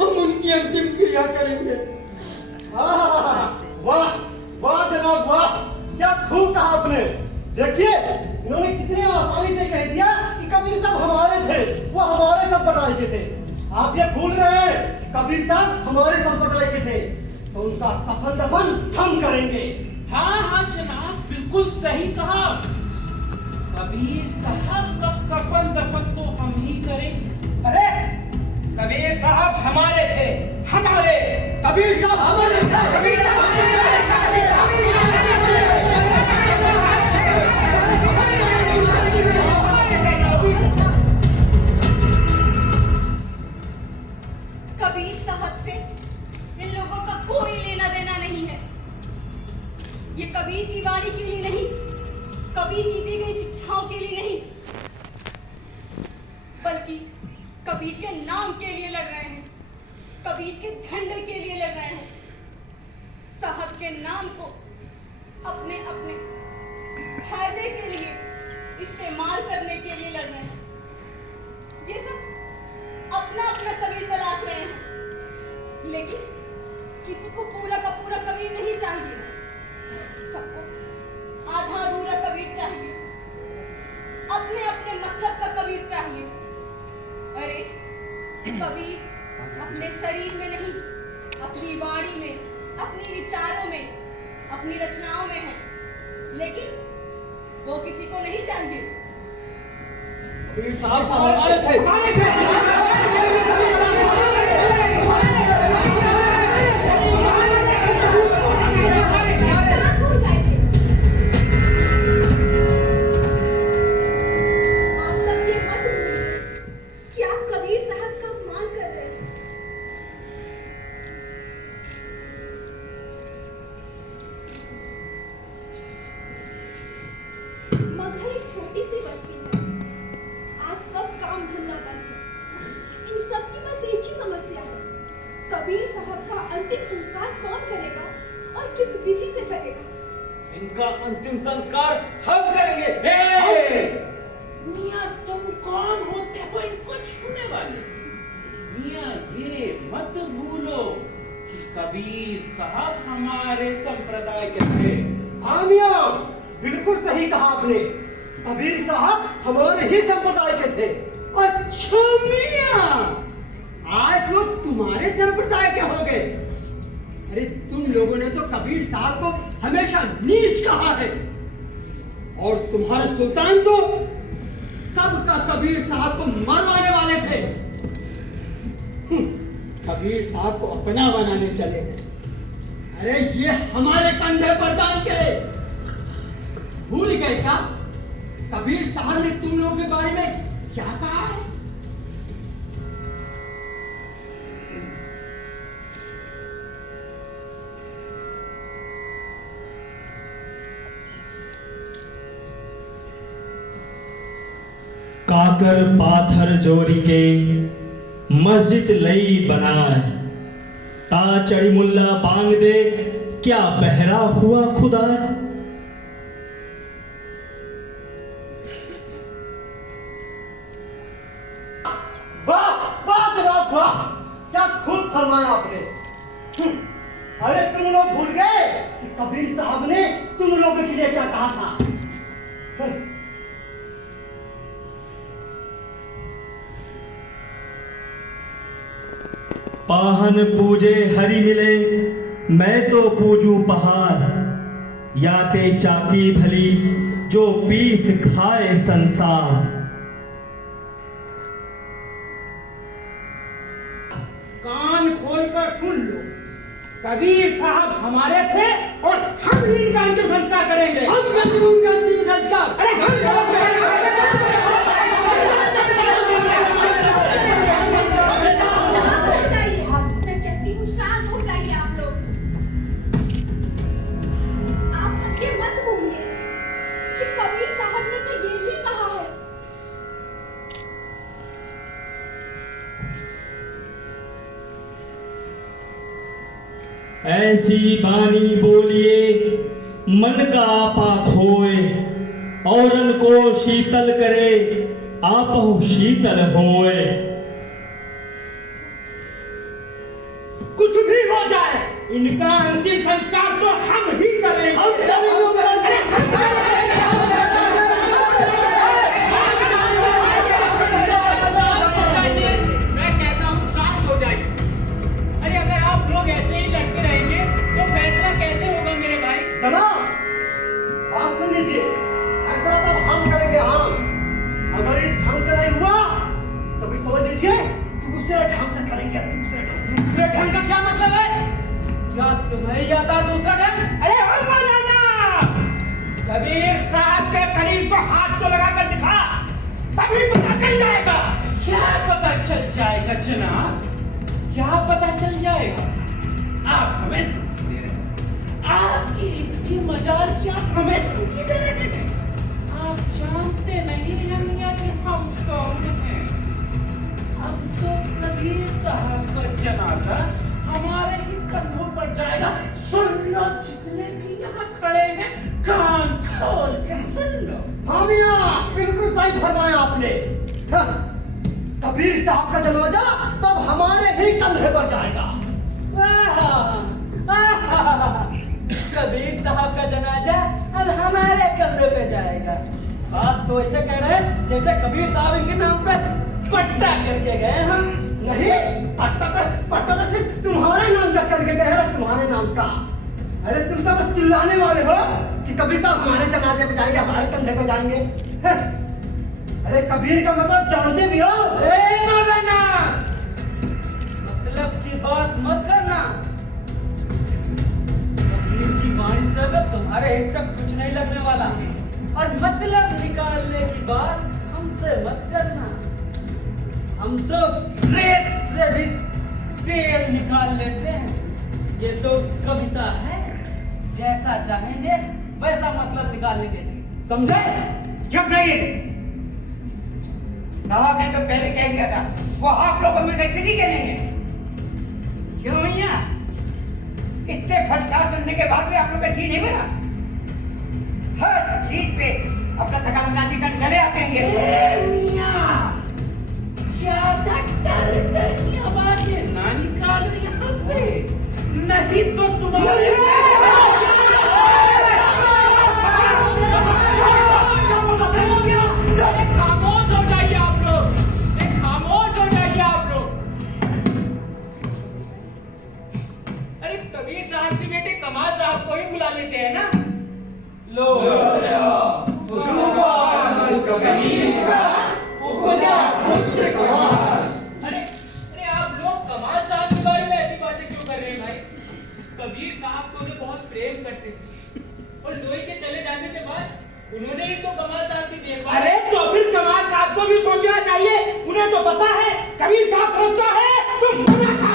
हम उनकी अंतिम क्रिया करेंगे। वाह वाह जनाब वाह, क्या खूब कहा आपने। देखिए इन्होंने कितनी आसानी से कह दिया कि कबीर साहब हमारे थे, वो हमारे संप्रदाय के थे। आप ये भूल रहे हैं, कबीर साहब हमारे संप्रदाय के थे, तो उनका कफन दफन हम करेंगे। हाँ हाँ जनाब, बिल्कुल सही कहा। कबीर साहब का कफन दफन तो हम ही करेंगे। अरे कबीर साहब हमारे थे, हमारे कबीर साहब हमारे थे, कबीर साहब कबीर साहब से इन लोगों का कोई लेना देना नहीं है। ये कबीर की वाणी के लिए नहीं, कबीर की दी गई शिक्षाओं के लिए नहीं, बल्कि कबीर के नाम के लिए लड़ रहे हैं, कबीर के झंडे के लिए लड़ रहे हैं, साहब के नाम को अपने अपने फायदे के लिए इस्तेमाल करने के लिए लड़ रहे हैं। ये सब अपना अपना कबीर तलाश रहे हैं, लेकिन किसी को पूरा का पूरा कबीर नहीं चाहिए, सबको आधा अधूरा कबीर चाहिए, अपने अपने मतलब का कबीर चाहिए। अरे कबीर अपने शरीर में नहीं, अपनी वाणी में, अपनी विचारों में, अपनी रचनाओं में है, लेकिन वो किसी को नहीं चाहिए। कबीर साहब हमारे थे, हमारे थे। इनका अंतिम संस्कार हम करेंगे। मियां तुम कौन होते हो इनको छूने वाले? मियां ये मत भूलो कि कबीर साहब हमारे संप्रदाय के थे। हाँ मियां, बिल्कुल सही कहा आपने, कबीर साहब हमारे ही संप्रदाय के थे। अच्छा मियां, आज वो तुम्हारे संप्रदाय के हो गए। अरे तुम लोगों ने तो कबीर साहब को हमेशा नीच कहा है, और तुम्हारे सुल्तान तो कब का कबीर साहब को मरवाने वाले थे। कबीर साहब को अपना बनाने चले। अरे ये हमारे कंधे पर डाल के भूल गए क्या कबीर साहब ने तुम लोगों के बारे में क्या कहा है? काकर पाथर जोरी के मस्जिद लई बनाए, ता चढ़ी मुल्ला बांग दे, क्या बहरा हुआ खुदा। वाह वाह जनाब वाह, क्या खूब फरमाया आपने। अरे तुम लोग भूल गए कि कबीर साहब ने तुम लोगों के लिए क्या कहा था। पाहन पूजे हरि मिले, मैं तो पूजू पहाड़, या ते चाकी भली जो पीस खाए संसार। कान खोलकर सुन लो, कबीर साहब हमारे थे और हम ही इनका अंतिम संस्कार करेंगे। हम करेंगे उनका अंतिम संस्कार। अरे हम ऐसी बानी बोलिए मन का आपा खोए, औरन को शीतल करे आपहु शीतल होए। इनका अंतिम संस्कार तो हम ही करेंगे। मैं कहता हूँ शांत हो जाइए। अरे अगर आप लोग ऐसे ही लड़ते रहेंगे तो फैसला कैसे होगा मेरे भाई? जनाब, बात सुन लीजिए। ऐसा तो हम करेंगे, हम। अगर इस ढंग से नहीं हुआ तो भी समझ लीजिए दूसरे ढंग से करेंगे, दूसरे ढंग से। दूसरे ढंग का क्या मतलब है? क्या तुम्हें याद आता दूसरा ढंग? अरे हम मौलाना कबीर साहब के करीब को हाथ तो लगाकर दिखा, तभी पता चल जाएगा। क्या पता चल जाएगा जनाब? क्या पता चल जाएगा? आप हमें धमकी दे रहे हैं। आपकी इतनी मजाल कि आप हमें धमकी दे रहे हैं। आप जानते नहीं हैं मियां कि हम कौन हैं। अब तो कबीर साहब का जनाजा हमारे ही कंधों पर जाएगा। सुन लो, जितने भी यहाँ खड़े हैं, कान खोल के सुन लो। हाँ मियाँ, बिल्कुल सही फरमाया आपने। हाँ, कबीर साहब का जनाजा तब हमारे ही कंधे पर जाएगा। कबीर साहब का जनाजा अब हमारे कंधे पे जाएगा। बात तो ऐसे कह रहे हैं जैसे कबीर साहब इनके नाम पे पट्टा करके गए हम। नहीं, पट्टा तो सिर्फ तुम्हारे नाम का करके गए हैं, तुम्हारे नाम का। अरे तुम तो बस चिल्लाने वाले हो कि कबीर साहब हमारे जनाजे पे जाएंगे, हमारे कंधे पे जाएंगे। हैं? अरे कबीर का मतलब जानते भी हो? ए मौलाना, मतलब की बात मत करना। कबीर की वाणी से तो तुम्हारे हिस्से कुछ नहीं लगने वाला, और मतलब निकालने की बात हमसे मत करना। हम तो रेत से भी तेल निकाल लेते हैं। ये तो कविता है, जैसा चाहेंगे वैसा मतलब निकाल लेंगे। समझे? चुप नहीं। साहब ने तो पहले कह दिया था वो आप लोगों में से किसी के नहीं है। क्यों भैया? इतने फटकार सुनने के बाद भी आप लोग का जी नहीं बना? हर चीज पे अपना तकालंदाजी करने चले आते हैं ये। ज्यादा डर की आवाजें ना निकालो यहाँ पे, नहीं तो तुम्हारे खामोश हो जाइए आप लोग, खामोश हो जाइए आप लोग। अरे कबीर साहब के बेटे कमाल साहब को ही बुला लेते हैं ना। लो अरे अरे आप लोग कमाल साहब के बारे में ऐसी बातें क्यों कर रहे हैं भाई? कबीर साहब को तो बहुत प्रेम करते थे, और लोही के चले जाने के बाद उन्होंने ही तो कमाल साहब की देखभाल। अरे तो फिर कमाल साहब को भी सोचना चाहिए। उन्हें तो पता है कबीर साहब सोचता है तुम मना खा।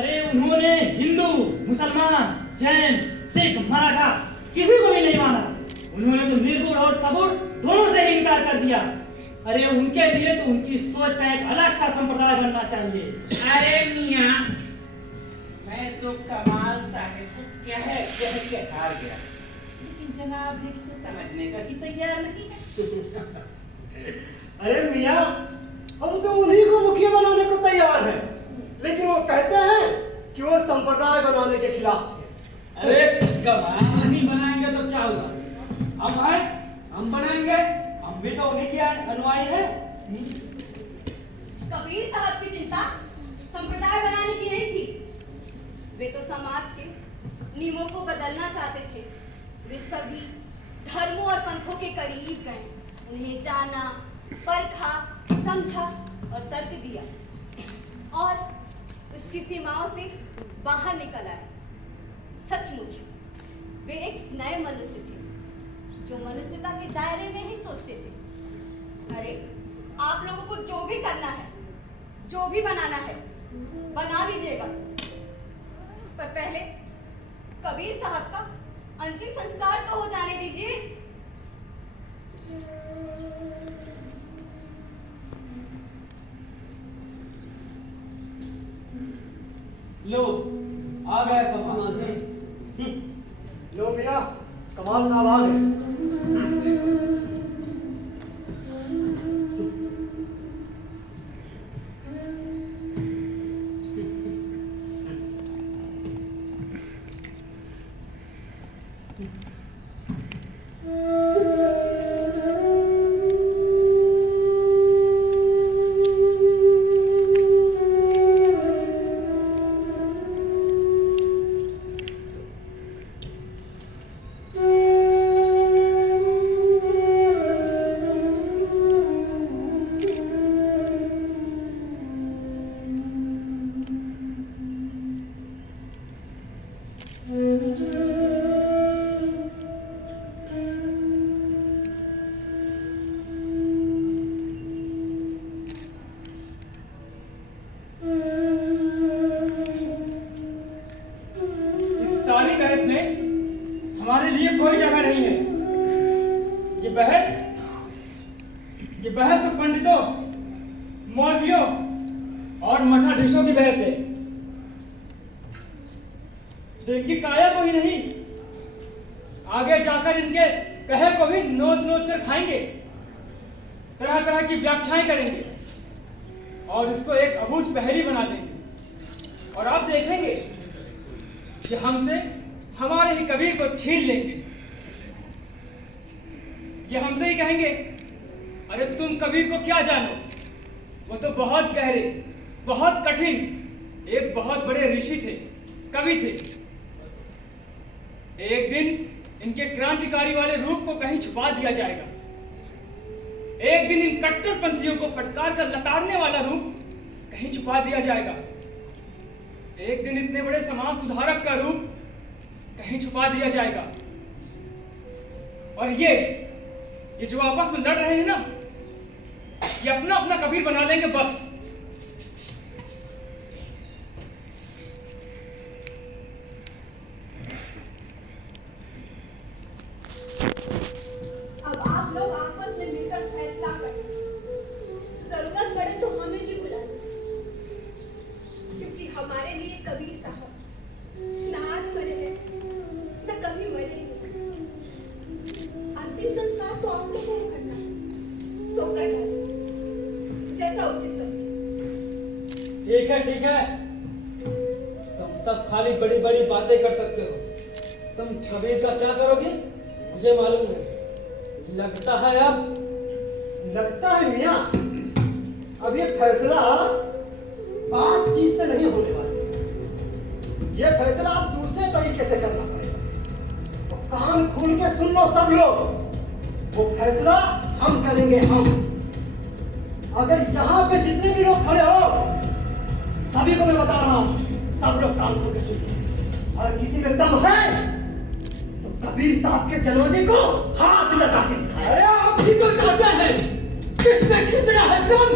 अरे उन्होंने हिंदू, मुसलमान, जैन, सिख, मराठा किसी को भी नहीं माना। उन्होंने तो निर्गुण और सगुण दोनों से ही इनकार कर दिया। अरे उनके लिए तो उनकी सोच का एक अलग सा संप्रदाय बनना चाहिए। अरे मियाँ, मैं तो कमाल साहब को कह के हार गया, लेकिन जनाब भी कुछ समझने का ही तैयार नहीं है। अरे मियाँ, हम तो उन्हीं को मुखिया बनाने को तैयार हैं, लेकिन वो कहते हैं कि वो संप्रदाय बनाने के खिलाफ थे। अरे कमाल नहीं बनाएंगे तो क्या होगा? हम हैं, हम बनाएंगे। हम भी तो उन्हीं के अनुयायी हैं। कबीर साहब की चिंता संप्रदाय बनाने की नहीं थी। वे तो समाज के नियमों को बदलना चाहते थे। वे सभी धर्मों और पंथों के करीब गए, उन्हें जाना, परखा, समझा और तर्क दिया, और उसकी सीमाओं से बाहर निकल आए। सचमुच वे एक नए मनुष्य थे, जो मनुष्यता के दायरे में ही सोचते थे। अरे आप लोगों को जो भी करना है, जो भी बनाना है, बना लीजिएगा, पर पहले कबीर साहब का अंतिम संस्कार तो हो जाने दीजिए। लो आ गए कमाल जी। लो मियाँ, कमाल साहब आ गए। इस सारी बहस में हमारे लिए कोई जगह नहीं है। ये बहस तो पंडितों, मौलवियों और मठाधीशों की बहस है, जो इनकी काया को ही नहीं, आगे जाकर इनके कहे को भी नोच नोच कर खाएंगे, तरह तरह की व्याख्याएं करेंगे और इसको एक अबूझ पहेली बना देंगे। और आप देखेंगे कि हमसे हमारे ही कबीर को छीन लेंगे। ये हमसे ही कहेंगे, अरे तुम कबीर को क्या जानो, वो तो बहुत गहरे, बहुत कठिन, एक बहुत बड़े ऋषि थे, कवि थे। एक दिन इनके क्रांतिकारी वाले रूप को कहीं छुपा दिया जाएगा। एक दिन इन कट्टरपंथियों को फटकार कर लताड़ने वाला रूप कहीं छुपा दिया जाएगा। एक दिन इतने बड़े समाज सुधारक का रूप कहीं छुपा दिया जाएगा। और ये जो आपस में लड़ रहे हैं ना, ये अपना अपना कबीर बना लेंगे बस। अब आप लोग आपस में मिलकर फैसला करें। जरूरत पड़े तो हमें भी बुलाएं, क्योंकि हमारे लिए कबीर साहब न आज मरे हैं न कभी मरेंगे। अंतिम संस्कार तो आप लोगों को करना है, सो कर डालें, जैसा उचित समझे। ठीक है, तुम सब खाली बड़ी बड़ी बातें कर सकते हो। तुम कबीर का क्या करोगे मुझे मालूम है। लगता है मियाँ, अब ये फैसला बातचीत से नहीं होने वाला। ये फैसला आप दूसरे तरीके से करना पड़ेगा। तो कान खोल के सुन लो सब लोग, वो फैसला हम करेंगे। हम अगर यहाँ पे जितने भी लोग खड़े हो, सभी को मैं बता रहा हूँ, सब लोग कान खोल के सुन लो। और किसी में दम है तो कबीर साहब के जनाजे को हाथ लगा के दिखाए। अरे आप ही तो चाहते हैं, किसमें कितना है तुम?